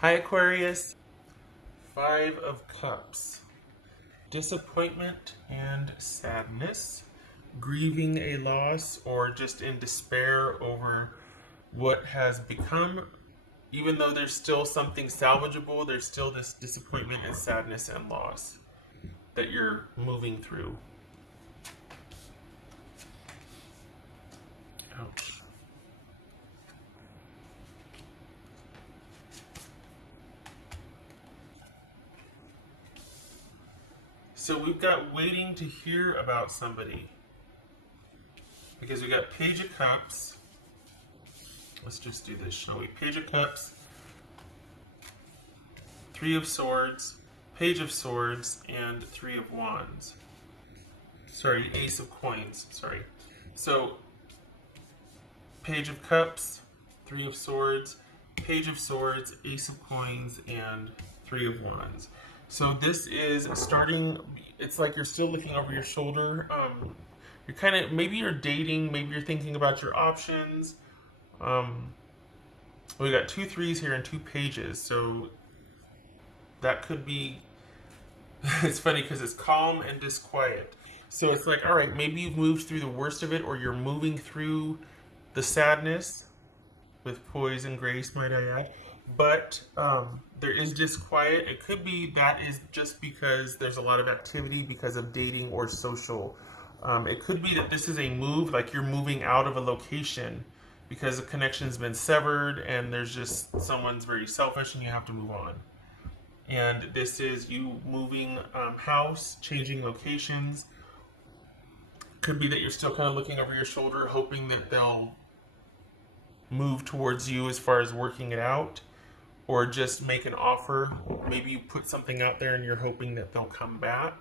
Hi, Aquarius. Five of Cups. Disappointment and sadness. Grieving a loss or just in despair over what has become. Even though there's still something salvageable, there's still this disappointment and sadness and loss that you're moving through. Ouch. So we've got waiting to hear about somebody. Because we got Page of Cups. Let's just do this, shall we? Page of Cups, Three of Swords, Page of Swords, and Three of Wands. Sorry, Ace of Coins. Sorry. So, Page of Cups, Three of Swords, Page of Swords, Ace of Coins, and Three of Wands. So this is starting, it's like you're still looking over your shoulder. You're kind of, maybe you're dating, maybe you're thinking about your options. We got two threes here and two pages, so that could be, it's funny because it's calm and disquiet. So it's like, all right, maybe you've moved through the worst of it, or you're moving through the sadness with poise and grace, might I add. But there is disquiet. It could be that is just because there's a lot of activity because of dating or social. It could be that this is a move, like you're moving out of a location because the connection's been severed and there's just someone's very selfish and you have to move on. And this is you moving house, changing locations. Could be that you're still kind of looking over your shoulder, hoping that they'll move towards you as far as working it out, or just make an offer. Maybe you put something out there and you're hoping that they'll come back.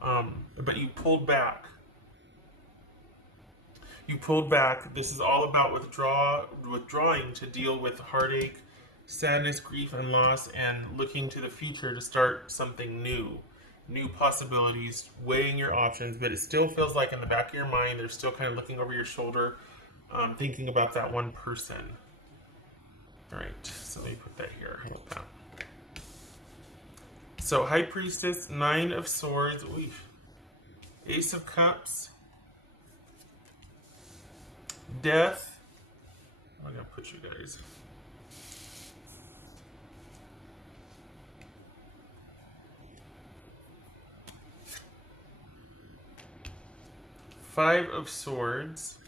But you pulled back. You pulled back. This is all about withdrawing to deal with heartache, sadness, grief, and loss, and looking to the future to start something new. New possibilities, weighing your options, but it still feels like in the back of your mind, they're still kind of looking over your shoulder, thinking about that one person. All right, so let me put that here. How about that? So, High Priestess, Nine of Swords, Ace of Cups, Death. I'm gonna put you guys. Five of Swords,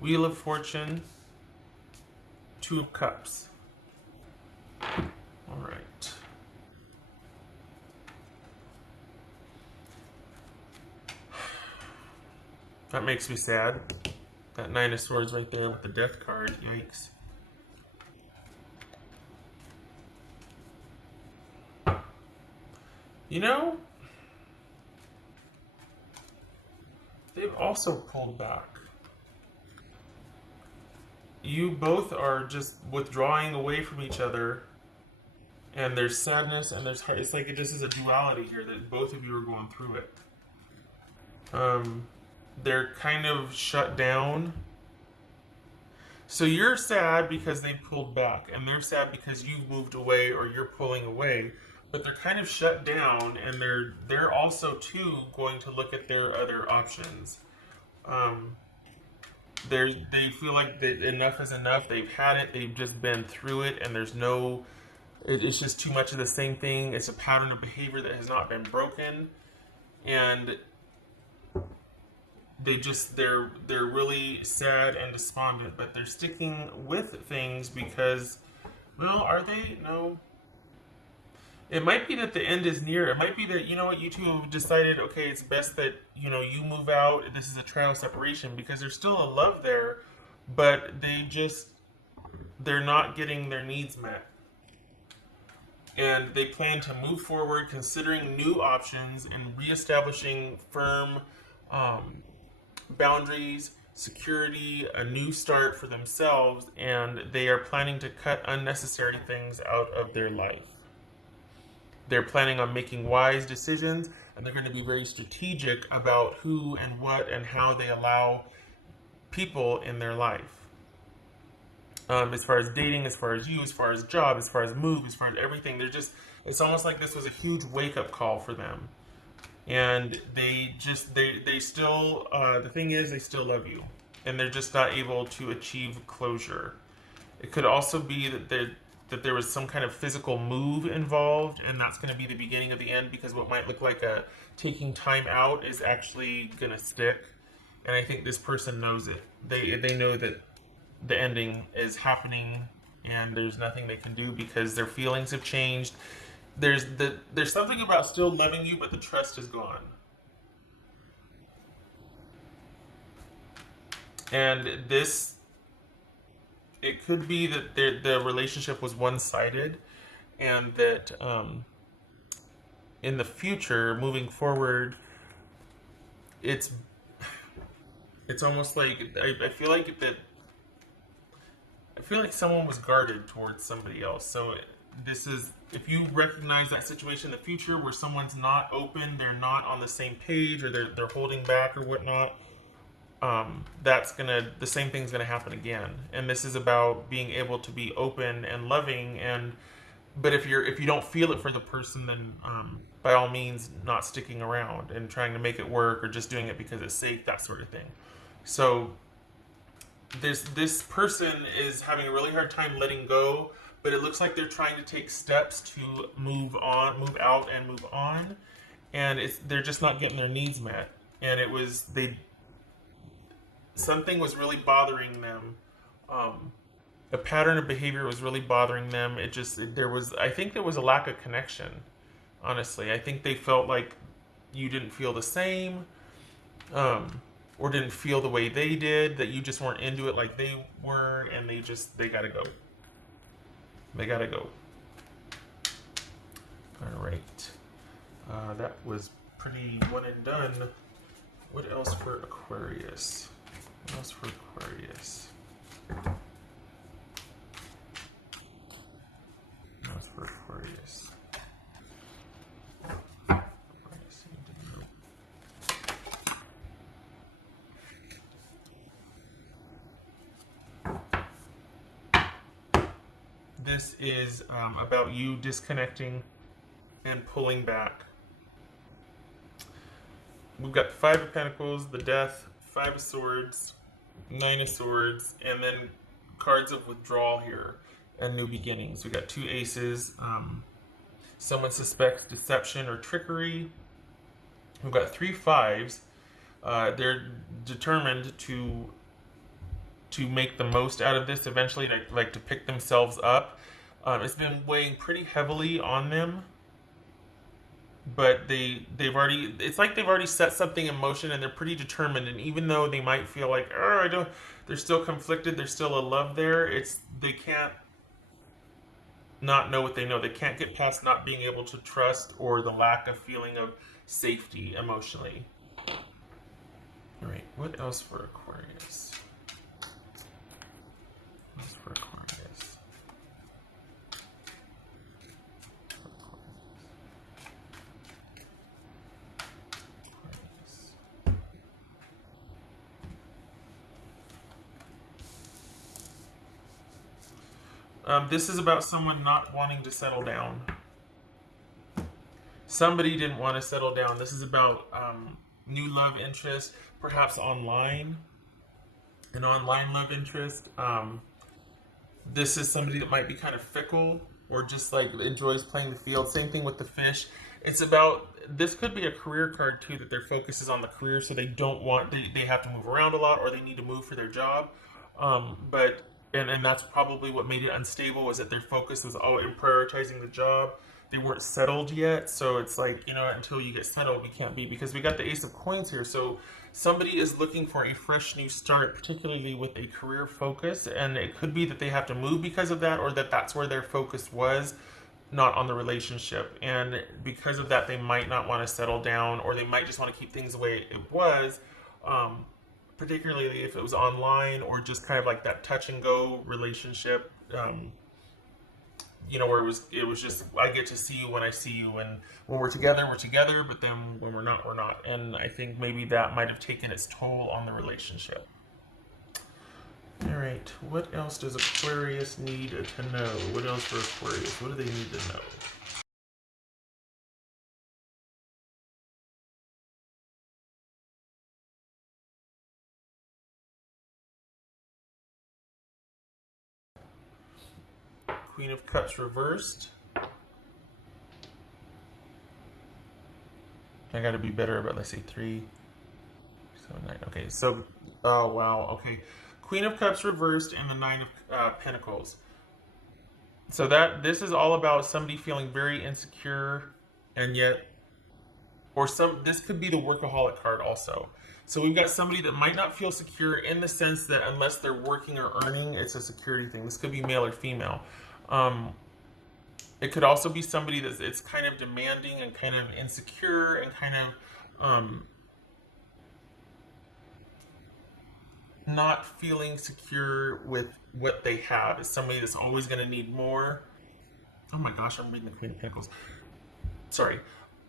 Wheel of Fortune, Two of Cups. All right. That makes me sad. That Nine of Swords right there with the Death card. Yikes. You know, they've also pulled back. You both are just withdrawing away from each other, and there's sadness and there's heart. It's like it just is a duality here that both of you are going through it. They're kind of shut down. So you're sad because they pulled back, and they're sad because you've moved away or you're pulling away. But they're kind of shut down, and they're also too going to look at their other options. They feel like that enough is enough. They've had it. They've just been through it, and there's no. It's just too much of the same thing. It's a pattern of behavior that has not been broken, and they're really sad and despondent. But they're sticking with things because, well, are they? No. It might be that the end is near. It might be that, you know what, you two have decided, okay, it's best that, you move out. This is a trial separation because there's still a love there, but they're not getting their needs met. And they plan to move forward considering new options and reestablishing firm boundaries, security, a new start for themselves, and they are planning to cut unnecessary things out of their life. They're planning on making wise decisions, and they're going to be very strategic about who and what and how they allow people in their life. as far as dating, as far as you, as far as job, as far as move, as far as everything. They're just, it's almost like this was a huge wake up call for them. And they still, the thing is, they still love you. And they're just not able to achieve closure. It could also be that there was some kind of physical move involved, and that's going to be the beginning of the end, because what might look like a taking time out is actually going to stick. And I think this person knows it. They know that the ending is happening, and there's nothing they can do because their feelings have changed. There's something about still loving you, but the trust is gone. And this, it could be that the relationship was one-sided, and that in the future, moving forward, it's it's almost like I feel like that I feel like someone was guarded towards somebody else. So this is, if you recognize that situation in the future where someone's not open, they're not on the same page, or they're holding back or whatnot, that's gonna, the same thing's gonna happen again. And this is about being able to be open and loving. And but if you don't feel it for the person, then by all means, not sticking around and trying to make it work, or just doing it because it's safe, that sort of thing. So this person is having a really hard time letting go, but it looks like they're trying to take steps to move on, move out, and move on, and they're just not getting their needs met. And it was something was really bothering them. A pattern of behavior was really bothering them. I think there was a lack of connection. Honestly, I think they felt like you didn't feel the same. Or didn't feel the way they did, that you just weren't into it like they were, and they gotta go. They gotta go. All right. That was pretty one and done. What else for Aquarius? What else for Aquarius? What else for Aquarius? This is about you disconnecting and pulling back. We've got 5 of Pentacles, the Death, 5 of Swords, 9 of Swords, and then cards of withdrawal here and new beginnings. We've got 2 Aces. Someone suspects deception or trickery. We've got 3 5s. They're determined to make the most out of this eventually, like to pick themselves up. It's been weighing pretty heavily on them, but they've already, it's like they've already set something in motion, and they're pretty determined. And even though they might feel like, oh, they're still conflicted, there's still a love there, they can't not know what they know. They can't get past not being able to trust, or the lack of feeling of safety emotionally. All right, what else for Aquarius? What's for Aquarius? This is about someone not wanting to settle down. Somebody didn't want to settle down. This is about new love interest, perhaps online. An online love interest. This is somebody that might be kind of fickle, or just like enjoys playing the field. Same thing with the Fish. It's about, this could be a career card too, that their focus is on the career, so they don't want, they have to move around a lot, or they need to move for their job. And that's probably what made it unstable, was that their focus was all in prioritizing the job. They weren't settled yet, so it's like, until you get settled, we can't be, because we got the Ace of Coins here. So somebody is looking for a fresh new start, particularly with a career focus, and it could be that they have to move because of that, or that's where their focus was, not on the relationship. And because of that, they might not want to settle down, or they might just want to keep things the way it was. Particularly if it was online, or just kind of like that touch and go relationship, where it was just, I get to see you when I see you, and when we're together, but then when we're not, we're not. And I think maybe that might have taken its toll on the relationship. All right. right. What else does Aquarius need to know? What else for Aquarius? What do they need to know? Queen of Cups reversed. I got to be better about, let's say, 3, 7, 9. Okay, so, oh, wow. Okay. Queen of Cups reversed and the Nine of Pentacles. So this is all about somebody feeling very insecure, and yet, or this could be the workaholic card also. So we've got somebody that might not feel secure in the sense that unless they're working or earning, it's a security thing. This could be male or female. It could also be somebody it's kind of demanding and kind of insecure and kind of not feeling secure with what they have. It's somebody that's always going to need more. Oh my gosh, I'm reading the Queen of Pentacles. Sorry,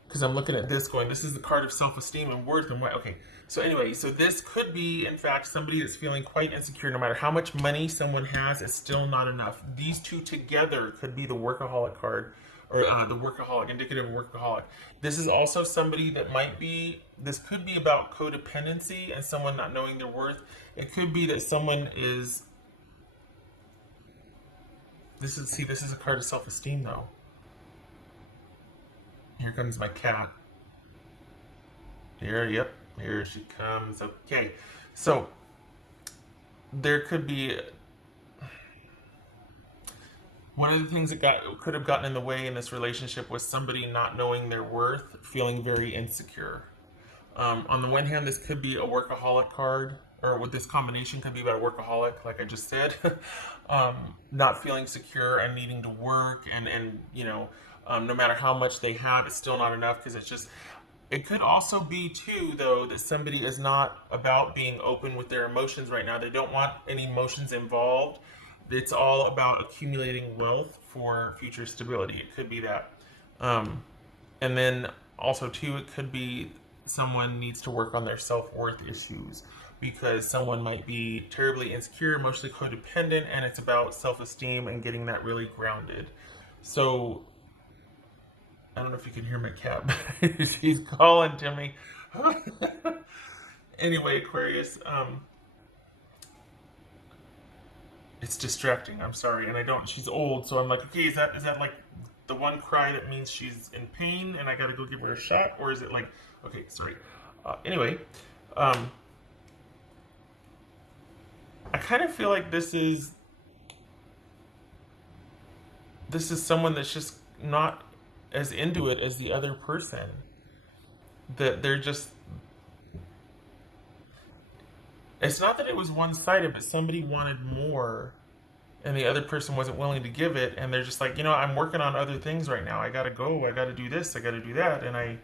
because I'm looking at this going, this is the card of self-esteem and worth and what. Okay, so anyway, so this could be, in fact, somebody that's feeling quite insecure. No matter how much money someone has, it's still not enough. These two together could be the workaholic card, or the workaholic, indicative of workaholic. This is also somebody that might be, this could be about codependency and someone not knowing their worth. It could be that someone is, this is a card of self-esteem though. Here comes my cat. Yep, here she comes. Okay, so there could be one of the things that could have gotten in the way in this relationship was somebody not knowing their worth, feeling very insecure. On the one hand, this could be a workaholic card, or with this combination could be about a workaholic, like I just said, not feeling secure and needing to work, and no matter how much they have, it's still not enough because it's just. It could also be too, though, that somebody is not about being open with their emotions right now. They don't want any emotions involved. It's all about accumulating wealth for future stability. It could be that. And then also too, it could be someone needs to work on their self-worth issues because someone might be terribly insecure, emotionally codependent, and it's about self-esteem and getting that really grounded. So I don't know if you can hear my cat, but she's calling to me. Anyway, Aquarius, it's distracting. I'm sorry, and I don't. She's old, so I'm like, okay, is that like the one cry that means she's in pain, and I gotta go give her a shot, or is it like, okay, sorry. Anyway, I kind of feel like this is someone that's just not as into it as the other person. That they're just. It's not that it was one-sided, but somebody wanted more, and the other person wasn't willing to give it, and they're just like, I'm working on other things right now. I gotta go. I gotta do this. I gotta do that, and I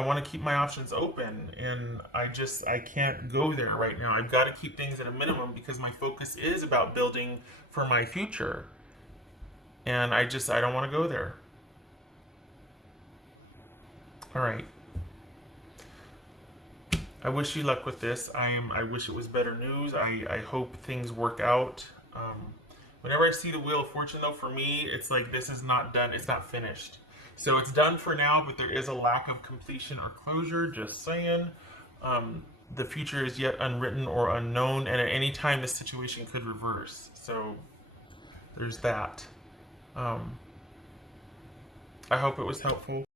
want to keep my options open, and I can't go there right now. I've got to keep things at a minimum because my focus is about building for my future, and I don't want to go there. All right. I wish you luck with this. I wish it was better news. I hope things work out. Whenever I see the Wheel of Fortune, though, for me, it's like this is not done. It's not finished. So it's done for now, but there is a lack of completion or closure. Just saying. The future is yet unwritten or unknown, and at any time this situation could reverse. So there's that. I hope it was helpful.